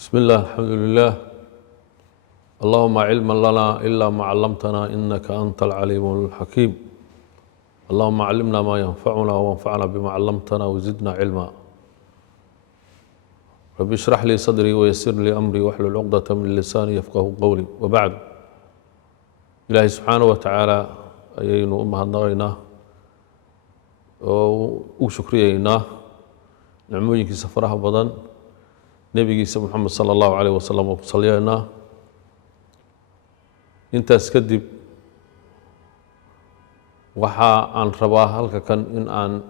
بسم الله الحمد لله اللهم علما لنا إلا ما علمتنا إنك أنت العليم الحكيم اللهم علمنا ما ينفعنا وانفعنا بما علمتنا وزدنا علما رب اشرح لي صدري ويسر لي أمري واحلل عقدة من لساني يفقه قولي وبعد إلهي سبحانه وتعالى أيين أمهاتنا وشكرينا نعموينك سفرها بدن nebigiisa moxamed sala allahu calayh wasalam oo ku salyaynaa intaas kadib waxa aan rabaa halka kan in aan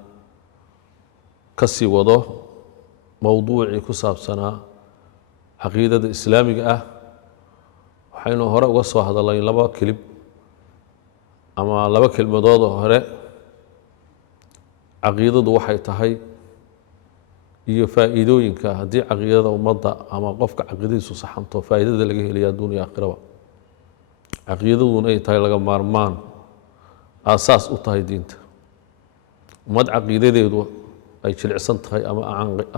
ka sii wado mowduucii ku saabsanaa caqiidada islaamiga ah waxaynu hore uga soo hadalnay laba kelmadood oo hore caqiidadu waxay tahay iyo faa'iidooyinka haddii caqiidada ummadda ama qofka caqiidadiisu saxanto faa'iidada laga helaya adduun iyo aakhiraba caqiidaduna ay tahay laga maarmaan aasaas u tahay diinta ummad caqiidadeedu ay jilicsan tahay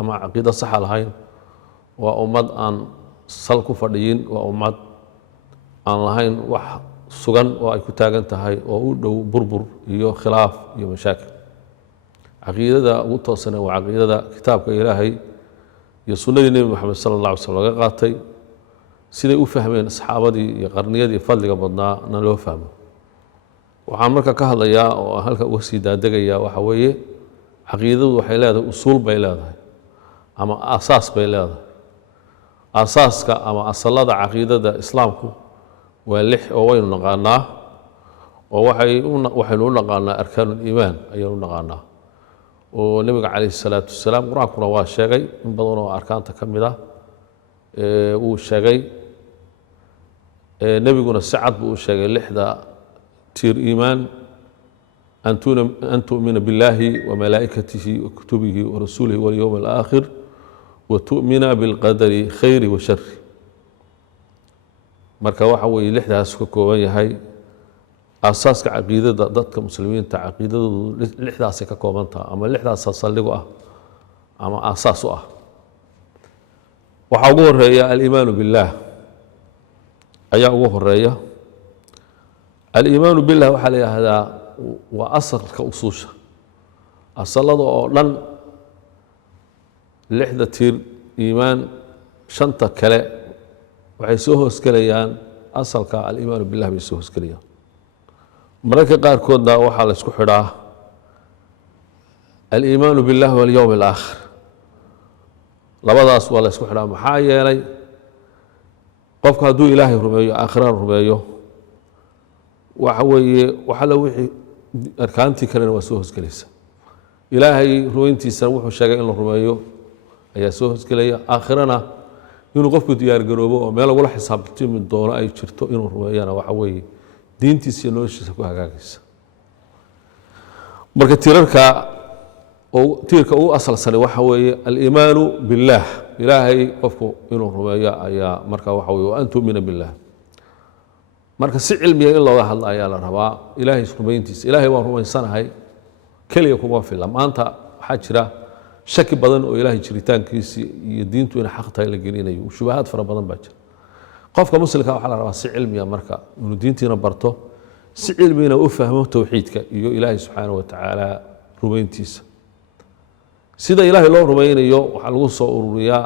ama caqiido saxa lahayn waa ummad aan sal ku fadhiyin waa ummad aan lahayn wax sugan oo ay ku taagan tahay oo u dhow burbur iyo khilaaf iyo mashaakil caqiidada ugu toosane waa caqiidada kitaabka ilaahay iyo sunnadii nebi moxamed sala allah alay slm laga qaatay siday u fahmeen asxaabadii iyo qarniyadii fadliga badnaa na loo fahmo waxaan marka ka hadlayaa oo aan halka uga sii daadegayaa waxa weeye caqiidadu waxay leedahay usuul bay leedahay ama aasaas bay leedahay aasaaska ama asalada caqiidada islaamku waa 6 oo waynu naqaanaa oo waxaynu u naqaanaa arkaanuliimaan ayaynu u naqaanaa oo nebiga calayhi salaatu wasalaam qur-aankuna waa sheegay in badan oo arkaanta ka mid ah wuu sheegay nebiguna si cad buu u sheegay 6da tiir iimaan an tu'mina billaahi wa malaa'ikatihi wa kutubihi wa rasuulihi walyowmi alaakhir wa tu'mina bilqadari khayri wa shari marka waxa weeye 6daas ka kooban yahay aasaaska caqiidada dadka muslimiinta caqiidadoodu 6daasay ka kooban taha ama 6daasa saldhigu ah ama aasaas u ah waxaa ugu horeeya aliimaanu billaah ayaa ugu horeeya aliimaanu billah waxaa la yidhaahdaa waa asalka usuusha asalada oo dhan 6da tiir iimaan 5ta kale waxay soo hoosgelayaan asalka aliimaanu billah bay soo hoosgelayaan mararka qaarkoodna waxaa la isku xidhaa aliimaanu billahi walyowmi alaakhir labadaas waa la isku xidhaa maxaa yeelay qofku hadduu ilaahay rumeeyo aakhirana rumeeyo waxa weeye waxalla wixii arkaantii kalena waa soo hoosgelaysa ilaahay rumayntiisana wuxuu sheegay in la rumeeyo ayaa soo hoosgelaya aakhirana inuu qofku diyaargaroobo oo meel lagula xisaabtimi doono ay jirto inuu rumeeyana waxa weeye diintiisa iyo noloshiisa ku hagaagaysa marka tiirka ugu asalsani waxa weeye aliimaanu billaah ilaahay qofku inuu rumeeyo ayaa marka waxa weye an tu'mina billaah marka si cilmiya in looga hadla ayaa la rabaa ilaahay rumayntiisa ilaahay waan rumaysanahay keliya kuma filla maanta waxaa jira shaki badan oo ilaahay jiritaankiisii iyo diintu inay xaq tahay la gelinayo shubahaad fara badan baa jira qofka muslimka waxaa la rabaa si cilmiya marka inuu diintiina barto si cilmiyana u fahmo towxiidka iyo ilaahay subxaanahu wa tacaala rumayntiisa sida ilaahay loo rumaynayo waxaa lagu soo ururiyaa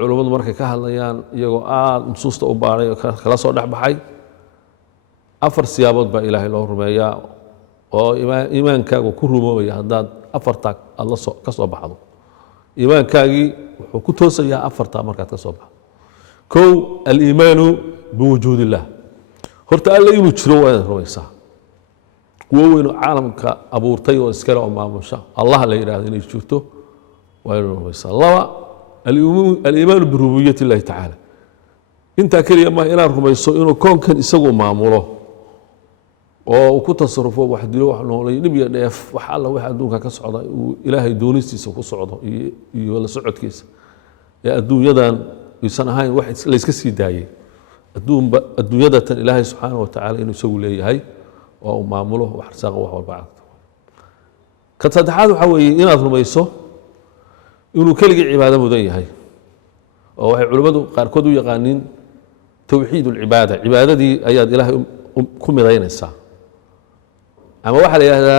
culummadu markay ka hadlayaan iyagoo aada nusuusta u baaray oo kala soo dhex baxay 4 siyaabood baa ilaahay loo rumeeyaa oo iimaankaagu ku rumoobaya haddaad 4taa aad ka soo baxdo iimaankaagii wuxuu ku toosayaa 4taa markaad ka soo baxdo kow aliimaanu biwujuud illah horta alle inuu jiro waa inaad rumaysaa kuwo weyn oo caalamka abuurtay oo iskale oo maamusha allah la yidhaahdo inay jirto waa inaad rumaysaa 2 aliimaanu birububiyati illahi tacaala intaa keliya maaha inaad rumayso inuu koonkan isagu maamulo oo uu ku tasarufo wax dilo wax noolay dhib iyo dheef wax alla wax adduunka ka socda uu ilaahay doonistiisa ku socdo iyo la socodkiisa ee adduunyadan aysan ahayn wax la iska sii daayay adduunyadatan ilaahay subxaanahu wa tacaala inuu isagu leeyahay oo uu maamulo wax arsaaqo wax walba cagto ka saddexaad waxaa weeye inaad rumayso inuu keligii cibaado mudan yahay وهي علماء قاركود يقانين توحيد العبادة عبادة دي أياد إله كم ذين الساعة أما واحد هذا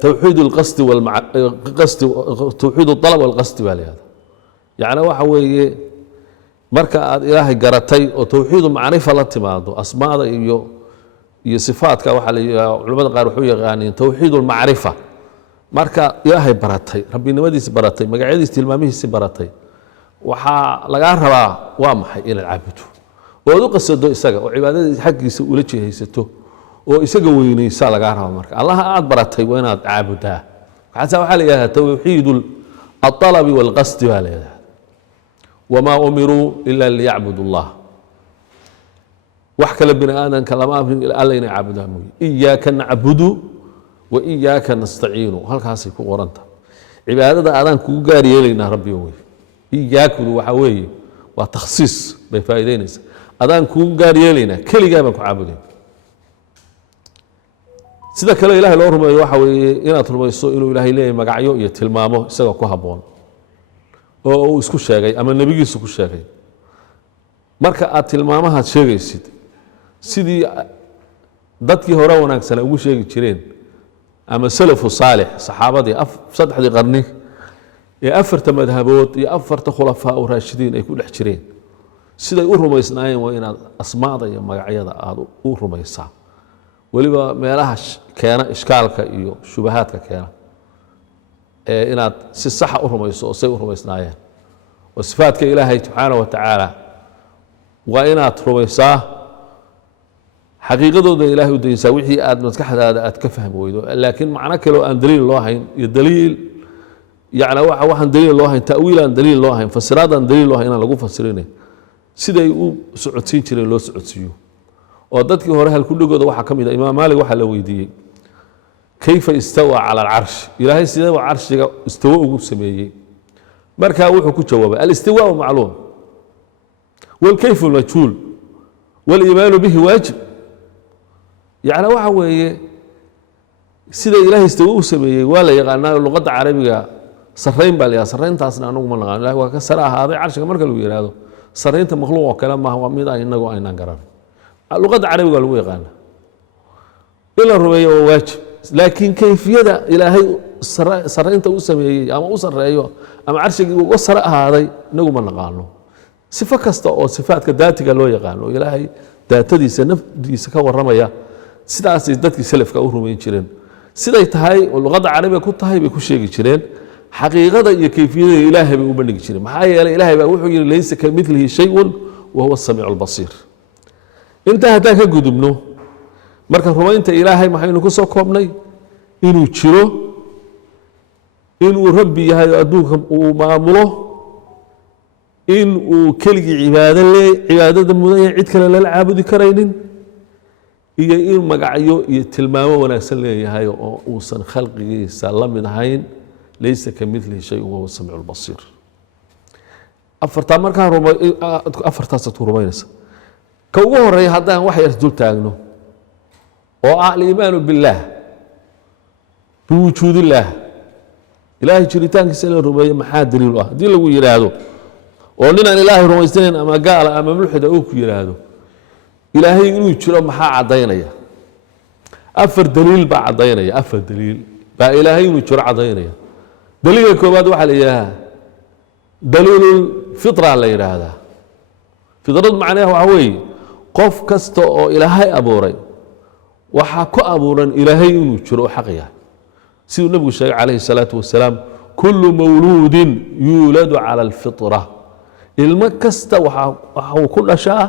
توحيد القصد قصد توحيد الطلب والقصد بالهذا يعني واحد marka aad ilaahay garatay oo tawxiid macrifa la timaado asmaada iyo sifaadka waxa la culimada qaar wuxuu yaqaaneen tawxiid macrifa marka ilaahay baratay rabbinimadiisa baratay magacyadiisa tilmaamihiisa baratay waxa laga rabaa waa maxay in la caabudo oo u qasado isaga oo cibaadadiisa xaqiisa ula jeehaysato oo isaga weynaysa laga rabaa marka allah aad baratay waa inaad caabudaa waxa la yiraahdaa tawxiid al-talab wal-qasd wal وما أمروا إلا ليعبدوا الله وحكى لبني آدم كلام ألا يعبدوا إياك نعبد وإياك نستعين هل كاسي كورنتا عبادة آدم كوغاري لنا ربي وي إياك وحوي وتخصيص بفائدين آدم كوغاري لنا كل جابك عابدين سيدا كلا إله لو رمي وحوي إنا ترمي السوء إنه إله إليه مقعيو يتلمامه سيدا كوهبون oo isku sheegay ama nabigiisu ku sheegay marka aad tilmaamaha sheegaysid sidii dadkii hore wanaagsan ugu sheegi jireen ama salafu saalix saxaabadii saddexdii qarni ee afarta madhabood iyo afarta khulafaa oo raashidiin ay ku dhex jireen siday u rumaysnaayeen waa inaad asmaada iyo magacyada aad u rumaysaa waliba meelaha keena ishkaalka iyo shubahaadka keena inaad si sax u rumayso oo say u rumaysnaayeen oo sifaadka ilaahay subxaanahu wa tacaala waa inaad rumaysaa xaqiiqadooda ilaahay u daysaa wixii aad maskaxdaada aad ka fahmi weydo laakiin macno kale oo aan daliil loo hayn iyo daliil yacni waxaan daliil loo hayn ta'wiil aan daliil loo hayn fasiraad aan daliil loo hayn inaan lagu fasirinayn siday u socodsiin jireen loo socodsiiyo oo dadkii hore halkudhigooda waxaa ka mid ah imaam maalik waxaa la weydiiyey كيف استوى على العرش إلهي استوى عرش استوى سميه مركا وحكو جواب الاستواء معلوم والكيف مجهول والإيمان به واجب يعني وحوي سيدا إلهي استوى سميه ولا يغنى اللغة العربية سرين باليا سرين تاسنا نقوم نغنى لا وكسر هذا عرش مركا لو يرادو سرين مخلوق وكلام ما هو ميدا إنه أين قرار اللغة العربية لو يغنى إلا الربيع واجب لكن كيفية إلهي سرينته وسميه أما وسريه أما عرشك وسر هذا نقوم نقانو صفة كستا أو صفات كذاتك لو يقانو إلهي ذاتي سنف دي سكوا الرمية سيدا ذاتك سلف كأوهم ينشرين سيدا يتهاي واللغة العربية كنت هاي بكل شيء ينشرين حقيقة كيفية إلهي بيقوم ينشرين محايا إلهي بيقول ليس كمثله شيء وهو السميع البصير أنت هتاك قدمنه marka rumaynta ilaahay maxaynu ku soo koobnay inuu jiro inuu rabbi yahay adduunka uu maamulo in uu keligii cibaadada mudan yahay cid kale lala caabudi karaynin iyo in magacyo iyo tilmaamo wanaagsan leeyahay oo uusan khalqigiisa la mid ahayn laysa kamithlihi shay'un wa huwa as-sami'ul basiir afartaas ku rumaynaysa ka ugu horeeya haddaan wax yar dul taagno الإيمان بالله بوجود الله إلهي جريتان كسل الرمية محاد دليل الله دي لو يرادو ولنا إلهي رميستين أما قال أما ملحد أوك يرادو إلهي إنو يجرى محا عضينيا أفر دليل با عضينيا أفر دليل با إلهي إنو يجرى عضينيا دليل الكوباد واحد إياها دليل الفطرة اللي يرادا فطرة معناه وحوي قف كستو إلهي أبوري waxaa ku abuuran ilaahay inuu jiro xaq yahay sidoo nabigu sheegay calayhi salaatu wasalaam kullu mawluudin yuuladu cala alfitra ilma kasta waxa uu ku dhashaa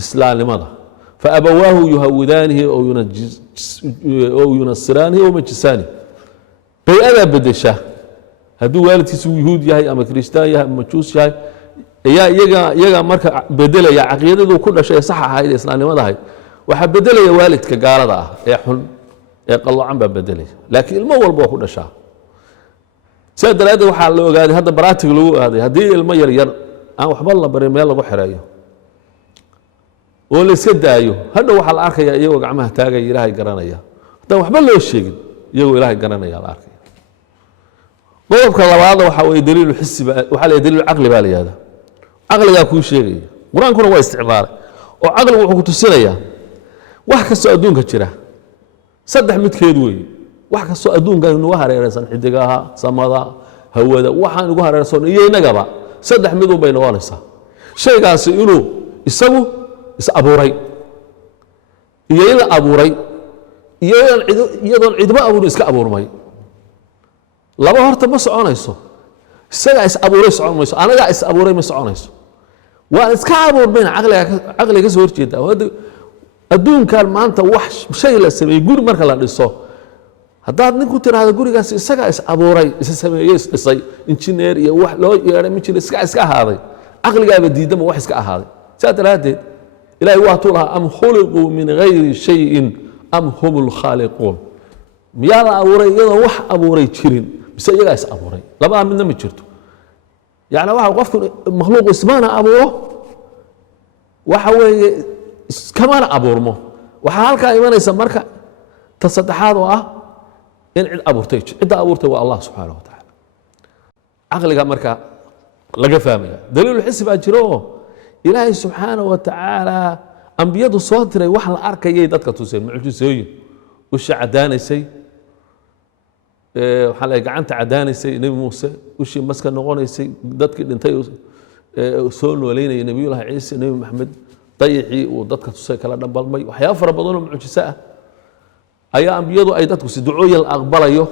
islaamnimada fa abawaahu yuhawidaanihi oo yunasiraanihi oo majisani bay-ada bedesha hadduu waalidkiisu yuhuud yahay ama kiristaan yahay ama majuus yahay iyaga marka bedelaya caqiidadu ku dhashay sax ahayd islaamnimada ahayd waxa bedelaya waalidka gaalada ah ee xun ee qaloocan baa bedelaya laakiin ilmo walba waa ku dhashaa sida daraaddeed waxaa la ogaaday hadda baraatig lagu ogaaday haddii ilmo yar yar aan waxba la barin meel lagu xereeyo oo la iska daayo hadha waxaa la arkayaa iyagoo gacmaha taagaya ilaahay garanaya haddaan waxba loo sheegin iyagoo ilaahay garanaya la arkaya qodobka labaadna waxa weeye daliilu xisi waxa la daliilu caqli baa la yiraahdaa caqliga ku sheegaya quraankuna waa isticmaalay oo caqligu wuxuu ku tusinayaa wax kasta adduunka jira saddex midkeed weeye wax kasta adduunka inuu hareeraysan xidigaha samada hawada waxaan ugu hareeraysan iyo inagaba saddex mid u bay noqonaysaa shaygaasi inuu isagu is abuuray iyo in la abuuray iyadoon cidba abuurin iska abuurmay laba horta ma soconayso isaga is abuuray socon mayso anaga is abuuray ma soconayso waa iska abuurmayna caqliga soo horjeeda adduunkan maanta wax shay la sameeyay guri marka la dhiso haddaad ninku tiraahdo gurigaas isaga is abuuray isa sameeyay is dhisay engineer iyo wax loo yeeray ma jiro iska ahaaday caqligaaba diidama wax iska ahaaday saa daraadeed ilaahay waa tuulaha am khuliqu min ghayri shay'in am humul khaliqun miyaa la abuuray iyadoo wax abuuray jirin mise iyagaa is abuuray labada midna ma jirto yani waxa qofku makhluuq ismaana abuuro waxa weeye kamana abuurmo waxaa halkaa imanaysa marka ta saddexaad oo ah in cid abuurtay cidda abuurtay waa allah subxaanahu wa tacaala caqliga marka laga fahmaya daliilu xisi baa jiro oo ilaahay subxaanahu wa tacaala ambiyadu soo diray wax la arkayay dadka tuseen mucjisooyin usha cadaanaysay waxaa la gacanta cadaanaysay nebi muuse ushii maska noqonaysay dadkii dhintay soo nooleynayay nebiyullahi ciise nebi maxamed dayicii uu dadka tusay kala dhambalmay waxyaaba fara badan oo mucjiso ah ayaa ambiyadu ay dadku si ducooyin la aqbalayo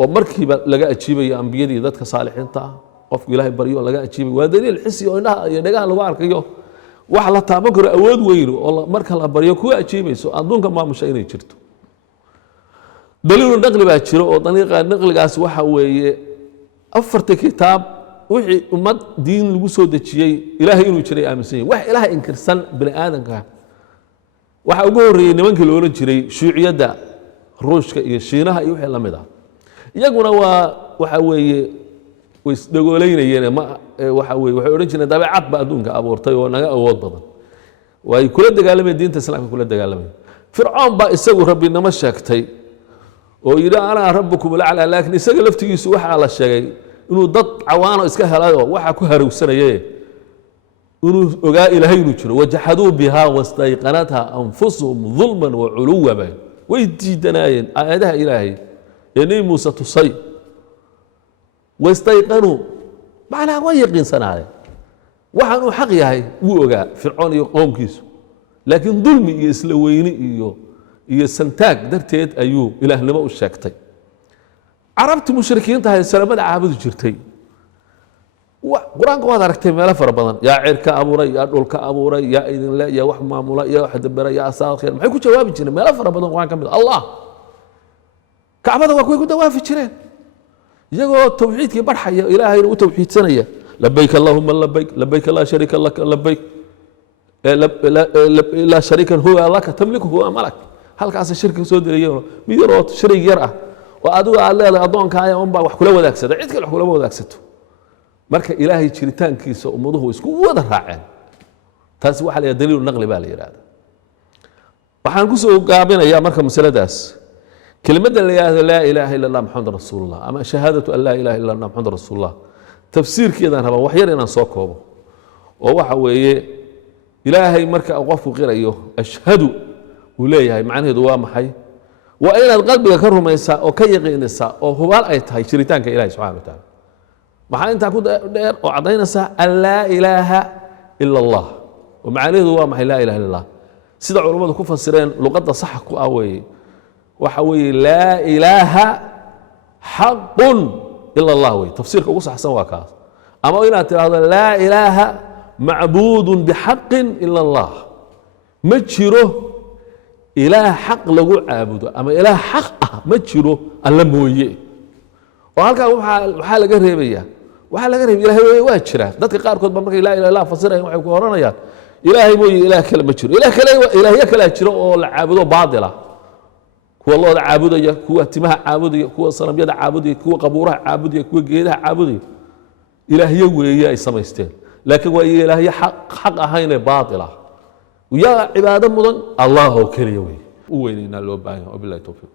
oo markiiba laga ajiibayo ambiyadii dadka saalixiinta ah qofku ilaahay baryo laga ajiibay waa daliil xisi oo indhaha iyo dhagaha lagu arkayo wax la taaban karo awood weyn oo marka la baryo ku ajiibayso adduunka maamusha inay jirto daliilu naqli baa jiro oo dariiqa naqligaas waxa weeye afarta kitaab wixii ummad diin lagu soo dejiyey ilaahay inuu jiray aaminsan yahay wax ilaahay inkirsan bini aadanka waxa ugu horeeyay nimankii la oran jiray shuuciyadda ruushka iyo shiinaha iyo wixii la mid ah iyaguna waxa weeye way isdagooleynayeen waxa weeye waxay oran jireen dabeecad ba adduunka abuurtay oo naga awood badan way kula dagaalameen diinta islaamka kula dagaalameen fircoon baa isagu rabbinimo sheegtay oo yidhi anaa rabbukum lacla laakiin isaga laftigiisu waxaa la sheegay inuu dad cawaano iska helayo waxa ku harowsanaye inuu ogaa ilaahay inuu jiro wajaxaduu bihaa wastayqanatha anfusuhum dulman wa culuwa bay way diidanaayeen aayadaha ilaahay ee nebi muuse tusay wastayqanuu macnaa way yaqiinsanaayeen waxaan uu xaq yahay wuu ogaa fircoon iyo qoomkiisu laakiin dulmi iyo isla weyni iyo santaag darteed ayuu ilaahnimo u sheegtay carabtii mushrikiinta ahayd salamada caabudi jirtay qur-aanka waad aragtay meelo fara badan yaa cirka abuuray yaa dhulka abuuray yaa idinle yaa wax maamula yaa wax dabera yaa asaakir maxay ku jawaabi jireen meelo fara badan qur-aan ka mid allah kacbada waa kuway ku dawaafi jireen iyagoo tawxiidkii barxaya ilaahayna u tawxiidsanaya labayk allahuma labayk labayk laa shariika laka labayk laa shariikan huwa laka tamlikuhu wa malak halkaas shirki soo dirayeen mid yaroo shariig yar ah oo adigu aad leedahay addoonkaaga unbaa wax kula wadaagsada cid kale wax kula wadaagsato marka ilaahay jiritaankiisa ummaduhu isku wada raaceen taasi waxa la yidhahdaa daliilu naqli baa la yidhahdaa waxaan ku soo gaabinayaa marka masaladaas kelimadda la yidhahdo laa ilaaha illa allah muxamad rasuulullah ama shahaadatu an laa ilaaha illa allah muxamad rasuulullah tafsiirkeedaan rabaa wax yar inaan soo koobo oo waxa weeye ilaahay marka qofku qirayo ashhadu uu leeyahay macnaheedu waa maxay waa inaad qalbiga ka rumaysaa oo ka yaqiinisaa oo hubaal ay tahay jiritaanka ilaahay subxana wa tacaala maxaa intaa ku dheer oo caddaynaysaa an laa ilaaha ila allah oo macnaheedu waa maxay laa ilaha illa allah sida culummadu ku fasireen luqadda saxa ku ah weeye waxa weeye laa ilaaha xaqun ila allah weye tafsiirka ugu saxsan waa kaas ama inaad tidhaahdo laa ilaaha macbuudun bixaqin ila allah ma jiro ilaah xaq lagu caabudo ama ilaah xaq ah ma jiro alla mooye oo halkaa waxaa laga reebaya ilaahay waa jira dadka qaarkood ba markay laa ilaha illallah fasirayaan waxay ku oranayaan ilaahay mooye ilaah kale ma jiro ilaahyo kale jiro oo la caabudo baadila kuwa looda caabudaya kuwa timaha caabudaya kuwa sanamyada caabudaya kuwa qabuuraha caabudaya kuwa geedaha caabudaya ilaahyo weeye ay samaysteen laakiin waa ilaahyo xaq ahayn ee baadila yaa cibaado mudan allah oo keliya weeye u weynaynaa loo baahan yahay wabillahi tawfiiq